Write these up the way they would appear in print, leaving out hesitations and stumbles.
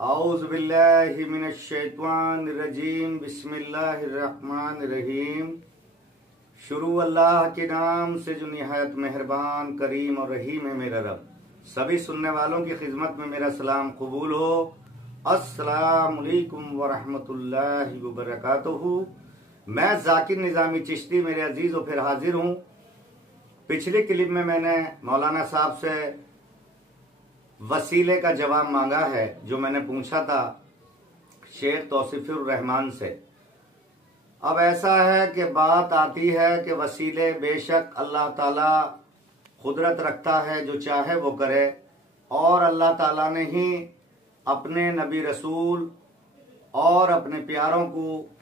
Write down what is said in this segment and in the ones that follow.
औज़ु बिल्लाहि मिनश्शैतानिर्रजीम बिस्मिल्लाहिर्रहमानिर्रहीम। शुरू अल्लाह के नाम से जो निहायत मेहरबान करीम और रहीम है मेरा रब। सभी सुनने वालों की खिदमत में मेरा सलाम कबूल हो। अस्सलामु अलैकुम व रहमतुल्लाहि व बरकातुहू। मैं जाकिर निजामी चिश्ती मेरे अजीजों फिर हाजिर हूँ। पिछली क्लिप में मैंने मौलाना साहब से वसीले का जवाब मांगा है जो मैंने पूछा था शेख तौसीफुर रहमान से। अब ऐसा है कि बात आती है कि वसीले बेशक अल्लाह ताला कुदरत रखता है, जो चाहे वो करे, और अल्लाह ताला ने ही अपने नबी रसूल और अपने प्यारों को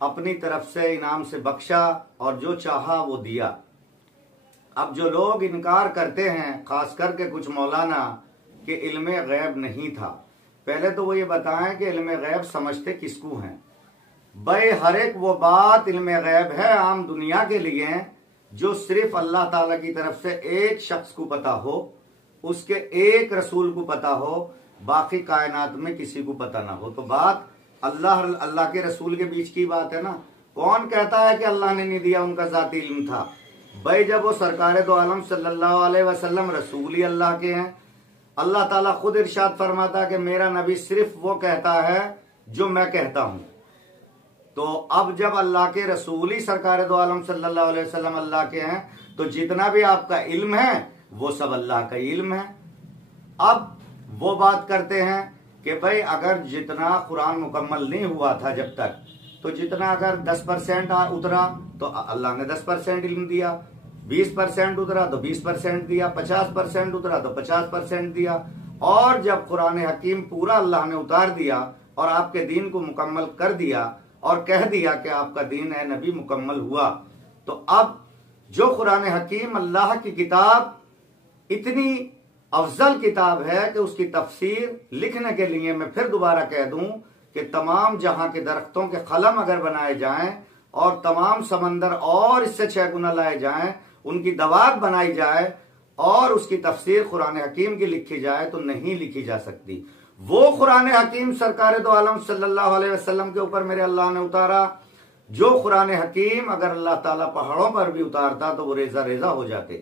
अपनी तरफ से इनाम से बख्शा और जो चाहा वो दिया। अब जो लोग इनकार करते हैं, खास करके कुछ मौलाना, कि इल्मे गैब नहीं था, पहले तो वो ये बताएं कि इल्मे गैब समझते किसको हैं। भाई हर एक वो बात इल्मे गैब है आम दुनिया के लिए जो सिर्फ अल्लाह ताला की तरफ से एक शख्स को पता हो, उसके एक रसूल को पता हो, बाकी कायनात में किसी को पता ना हो। तो बात अल्लाह के रसूल के बीच की बात है ना। कौन कहता है कि अल्लाह ने नहीं दिया, उनका जाती इल्म था। भाई जब वो सरकार दो आलम सल्लल्लाहु अलैहि वसल्लम रसूल ही अल्लाह के हैं, अल्लाह ताला खुद इरशाद फरमाता कि मेरा नबी सिर्फ वो कहता है जो मैं कहता हूं। तो अब जब अल्लाह के रसूल ही सरकार दो आलम सल्लल्लाहु अलैहि वसल्लम अल्लाह के हैं, तो जितना भी आपका इल्म है वो सब अल्लाह का इल्म है। अब वो बात करते हैं कि भाई अगर जितना कुरान मुकम्मल नहीं हुआ था जब तक, तो जितना अगर 10% उतरा तो अल्लाह ने 10% इल्म दिया, 20% उतरा तो 20% दिया, 50% उतरा तो 50% दिया। और जब कुरान हकीम पूरा अल्लाह ने उतार दिया और आपके दीन को मुकम्मल कर दिया और कह दिया कि आपका दीन है नबी मुकम्मल हुआ, तो अब जो कुरान हकीम अल्लाह की किताब इतनी अफजल किताब है कि उसकी तफसीर लिखने के लिए मैं फिर दोबारा कह दूं कि तमाम जहां के दरख्तों के कलम अगर बनाए जाएं और तमाम समंदर और इससे 6 गुना लाए जाएं, उनकी दवात बनाई जाए और उसकी तफसीर कुरान हकीम की लिखी जाए तो नहीं लिखी जा सकती। वो कुरान हकीम सरकार दो आलम सल्लल्लाहु अलैहि वसल्लम के ऊपर मेरे अल्लाह ने उतारा, जो कुरान हकीम अगर अल्लाह ताला पहाड़ों पर भी उतारता तो वो रेजा रेजा हो जाते।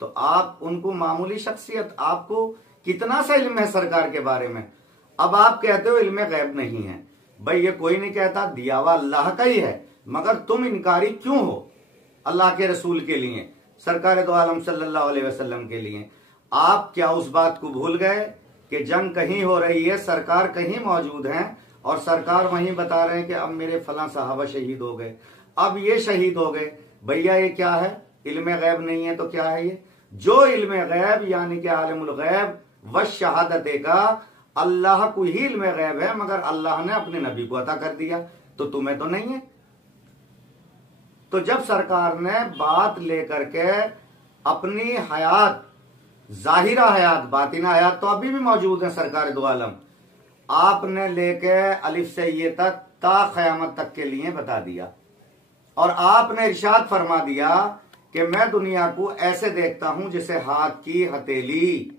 तो आप उनको मामूली शख्सियत, आपको कितना सा इल्म है सरकार के बारे में। अब आप कहते हो इल्म गैब नहीं है। भाई ये कोई नहीं कहता, दिया हुआ अल्लाह का ही है, मगर तुम इनकारी क्यों हो अल्लाह के रसूल के लिए, सरकार दो आलम सल्लल्लाहु अलैहि वसल्लम के लिए। आप क्या उस बात को भूल गए कि जंग कहीं हो रही है, सरकार कहीं मौजूद हैं और सरकार वहीं बता रहे हैं कि अब मेरे फलां साहबा शहीद हो गए, अब ये शहीद हो गए। भैया ये क्या है? इल्म गैब नहीं है तो क्या है ये? जो इल्म गैब यानी कि आलिमुल गैब व शहादत का अल्लाह को ही इल्म गैब है, मगर अल्लाह ने अपने नबी को अता कर दिया, तो तुम्हें तो नहीं है। तो जब सरकार ने बात लेकर के अपनी हयात, जाहिरा हयात, बातिना हयात तो अभी भी मौजूद है सरकार दो आलम, आपने लेके अलिफ से ये तक ता क़यामत तक के लिए बता दिया और आपने इरशाद फरमा दिया कि मैं दुनिया को ऐसे देखता हूं जैसे हाथ की हथेली।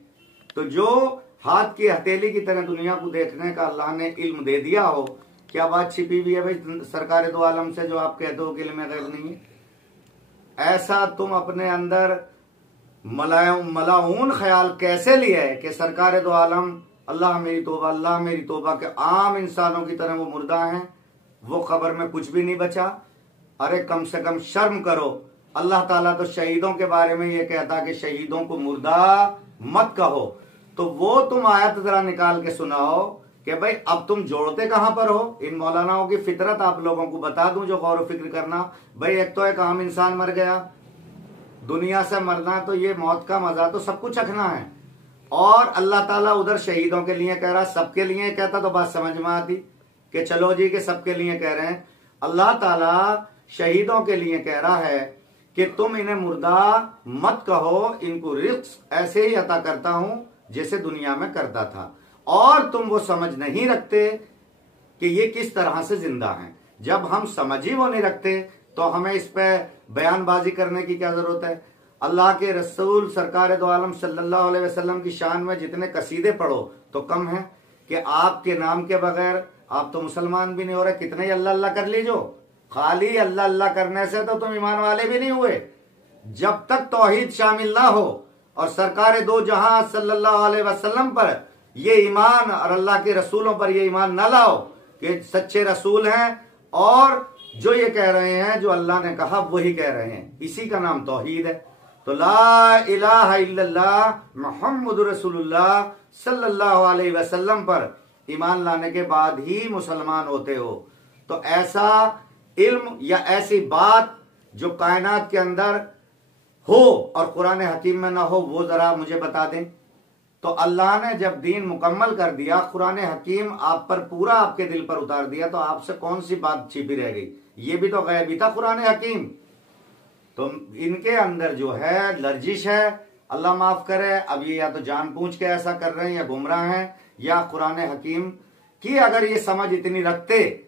तो जो हाथ की हथेली की तरह दुनिया को देखने का अल्लाह ने इल्म दे दिया हो, क्या बात छिपी हुई है भाई सरकार दो आलम से जो आप कहते हो कि इल्म गैब नहीं है? ऐसा तुम अपने अंदर मलाऊन ख्याल कैसे लिया है कि सरकार दो आलम अल्लाह मेरी तौबा, अल्लाह मेरी तौबा के आम इंसानों की तरह वो मुर्दा हैं, वो खबर में कुछ भी नहीं बचा। अरे कम से कम शर्म करो। अल्लाह ताला तो शहीदों के बारे में ये कहता कि शहीदों को मुर्दा मत कहो। तो वो तुम आयत जरा निकाल के सुनाओ कि भाई अब तुम जोड़ते कहां पर हो। इन मौलानाओं की फितरत आप लोगों को बता दूं जो गौर फिक्र करना। भाई एक तो एक आम इंसान मर गया, दुनिया से मरना तो ये मौत का मजा तो सब कुछ चखना है, और अल्लाह ताला उधर शहीदों के लिए कह रहा, सबके लिए कहता तो बात समझ में आती कि चलो जी के सबके लिए कह रहे हैं। अल्लाह ताला शहीदों के लिए कह रहा है कि तुम इन्हें मुर्दा मत कहो, इनको रिस्क ऐसे ही अता करता हूं जैसे दुनिया में करता था, और तुम वो समझ नहीं रखते कि ये किस तरह से जिंदा हैं। जब हम समझ ही वो नहीं रखते तो हमें इस पे बयानबाजी करने की क्या जरूरत है। अल्लाह के रसूल सरकार दो आलम सल्लल्लाहु अलैहि वसल्लम की शान में जितने कसीदे पढ़ो तो कम है कि आपके नाम के बगैर आप तो मुसलमान भी नहीं हो रहे, कितने ही अल्लाह अल्लाह कर लीजो, खाली अल्लाह अल्लाह करने से तो तुम ईमान वाले भी नहीं हुए। जब तक तौहीद शामिल ना हो और सरकार दो जहां सल्लल्लाहु अलैहि वसल्लम पर ये ईमान और अल्लाह के रसूलों पर ये ईमान ना लाओ कि सच्चे रसूल हैं और जो ये कह रहे हैं जो अल्लाह ने कहा वही कह रहे हैं, इसी का नाम तौहीद है। तो ला इलाहा इल्लल्लाह मुहम्मदुर रसूलुल्लाह सल्लल्लाहु अलैहि वसल्लम पर ईमान लाने के बाद ही मुसलमान होते हो। तो ऐसा इल्म या ऐसी बात जो कायनात के अंदर हो और कुरान हकीम में ना हो, वो जरा मुझे बता दें। तो अल्लाह ने जब दीन मुकम्मल कर दिया, कुरान हकीम आप पर पूरा आपके दिल पर उतार दिया, तो आपसे कौन सी बात छिपी रह गई? ये भी तो गैबी था कुरान हकीम। तो इनके अंदर जो है लर्जिश है, अल्लाह माफ करे। अब ये या तो जानबूझ के ऐसा कर रहे हैं या गुमराह हैं, या कुरान हकीम की अगर ये समझ इतनी रखते,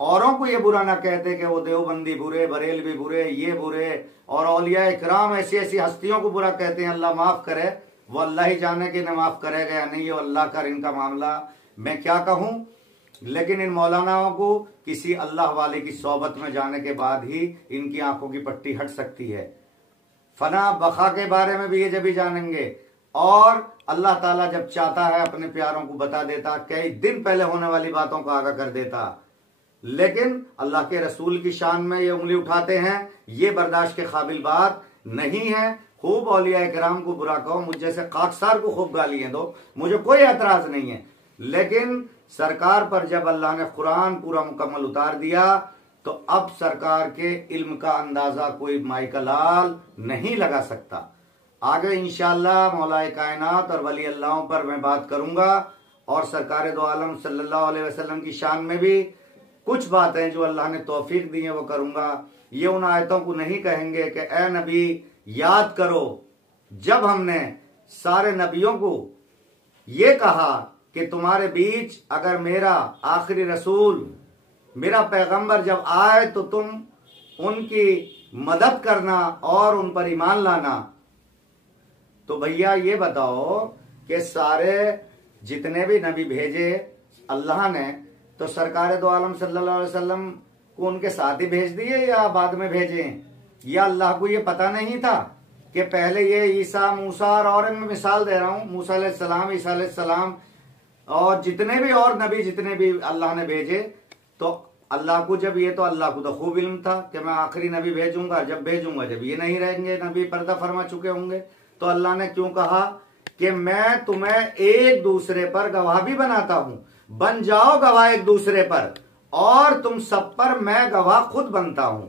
औरों को ये बुरा ना कहते कि वो देवबंदी बुरे, बरेलवी बुरे, ये बुरे, और औलिया इकराम ऐसी ऐसी हस्तियों को बुरा कहते हैं, अल्लाह माफ करे। वो अल्लाह ही जाने कि न माफ करेगा या नहीं, ये अल्लाह का इनका मामला, मैं क्या कहूं। लेकिन इन मौलानाओं को किसी अल्लाह वाले की सोबत में जाने के बाद ही इनकी आंखों की पट्टी हट सकती है। फना बखा के बारे में भी ये जब ही जानेंगे, और अल्लाह ताला जब चाहता है अपने प्यारों को बता देता, कई दिन पहले होने वाली बातों को आगाह कर देता। लेकिन अल्लाह के रसूल की शान में ये उंगली उठाते हैं, ये बर्दाश्त के काबिल बात नहीं है। खूब औलिया इकराम को बुरा कहो, मुझ जैसे खाकसार को खूब गालियां दो, मुझे कोई एतराज नहीं है। लेकिन सरकार पर जब अल्लाह ने कुरान पूरा मुकम्मल उतार दिया, तो अब सरकार के इल्म का अंदाजा कोई माइकलाल नहीं लगा सकता। आगे इंशाअल्लाह मौलाए कायनात और वली अल्लाहों पर मैं बात करूंगा, और सरकार दो आलम सल्लल्लाहु अलैहि वसल्लम की शान में भी कुछ बातें जो अल्लाह ने तौफीक दी है वो करूंगा। ये उन आयतों को नहीं कहेंगे कि ए नबी याद करो जब हमने सारे नबियों को ये कहा कि तुम्हारे बीच अगर मेरा आखिरी रसूल, मेरा पैगंबर जब आए तो तुम उनकी मदद करना और उन पर ईमान लाना। तो भैया ये बताओ कि सारे जितने भी नबी भेजे अल्लाह ने, तो सरकार दो आलम सल्लल्लाहु अलैहि वसल्लम को उनके साथ ही भेज दिए या बाद में भेजे? या अल्लाह को ये पता नहीं था कि पहले ये ईसा, मूसा, और मैं मिसाल दे रहा हूं, मूसा अलैहिस्सलाम, ईसा अलैहिस्सलाम और जितने भी और नबी जितने भी अल्लाह ने भेजे, तो अल्लाह को जब ये तो अल्लाह को तो खूब इल्म था कि मैं आखिरी नबी भेजूंगा, जब भेजूंगा जब ये नहीं रहेंगे, नबी पर्दा फरमा चुके होंगे, तो अल्लाह ने क्यों कहा कि मैं तुम्हें एक दूसरे पर गवाह भी बनाता हूं, बन जाओ गवाह एक दूसरे पर, और तुम सब पर मैं गवाह खुद बनता हूं।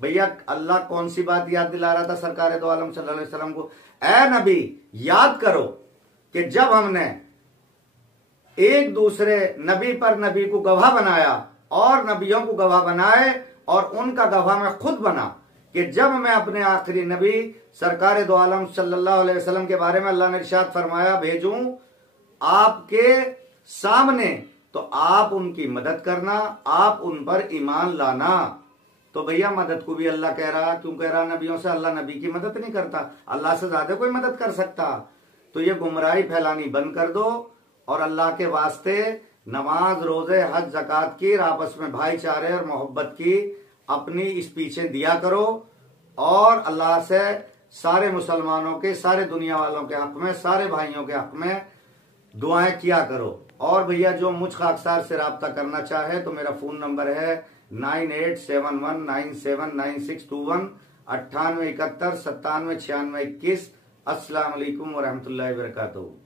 भैया अल्लाह कौन सी बात याद दिला रहा था सरकार दो आलम सल्लल्लाहु अलैहि वसल्लम को? ऐ नबी याद करो कि जब हमने एक दूसरे नबी पर नबी को गवाह बनाया और नबियों को गवाह बनाए, और उनका गवाह मैं खुद बना कि जब मैं अपने आखिरी नबी सरकार दो आलम सल्लल्लाहु अलैहि वसल्लम के बारे में अल्लाह ने इरशाद फरमाया भेजूं आपके सामने, तो आप उनकी मदद करना, आप उन पर ईमान लाना। तो भैया मदद को भी अल्लाह कह रहा, क्यों कह रहा नबियों से? अल्लाह नबी की मदद नहीं करता, अल्लाह से ज्यादा कोई मदद कर सकता? तो ये गुमराही फैलानी बंद कर दो, और अल्लाह के वास्ते नमाज, रोजे, हज, ज़कात की, आपस में भाईचारे और मोहब्बत की अपनी इस पीछे दिया करो, और अल्लाह से सारे मुसलमानों के, सारे दुनिया वालों के हक में, सारे भाइयों के हक में दुआएं किया करो। और भैया जो मुझ खाकसार से राब्ता करना चाहे तो मेरा फोन नंबर है 9871979621, 9871979621। अस्सलाम वालेकुम व रहमतुल्लाहि व बरकातहू।